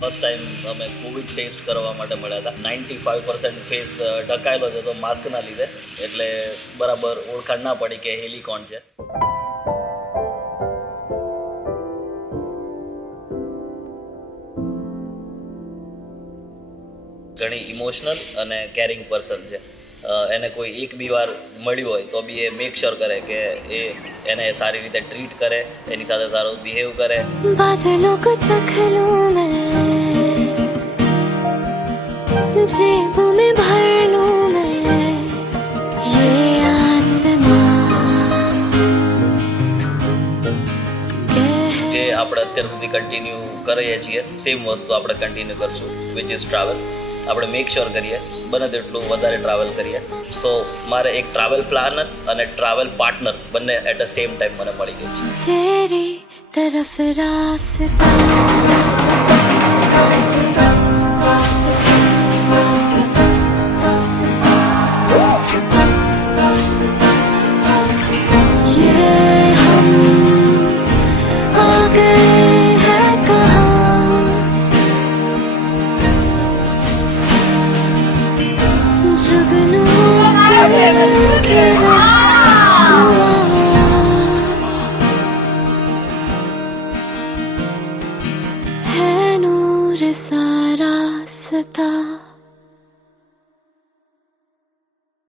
First time અમે Covid test કરવા માટે મળ્યા હતા. 95% ફેસ ઢકાયેલો છે તો માસ્કના લીધે, એટલે બરાબર ઓળખાણ ના પડી કે હેલી કોણ છે. ઘણી ઇમોશનલ અને કેરિંગ પર્સન છે. એને કોઈ એક બી વાર મળ્યું હોય તો બી એ મેક શ્યોર કરે કે એને સારી રીતે ટ્રીટ કરે, એની સાથે સારું બિહેવ કરે. बादलों को चख लूं मैं, जेबों में भर लूं मैं ये आसमां. જે આપણે અત્યાર સુધી કન્ટિન્યુ કરીએ છીએ સેમ વસ્તુ આપણે કન્ટિન્યુ કરશું, વિચ ઇઝ ટ્રાવેલ. આપણે મેક શ્યોર કરીએ બને તેટલું વધારે ટ્રાવેલ કરીએ. તો મારે એક ટ્રાવેલ પ્લાનર અને ટ્રાવેલ પાર્ટનર બંને એટ ધ સેમ ટાઈમ મને મળી ગઈ છે. तेरी तरफ रास्ता, रास्ता, रास्ता, रास्ता, रास्ता, रास्ता, रास्ता, रास्ता. ये हम आ गए हैं कहाँ, जुगनू से घिरा हुआ है नूर सा रास्ता.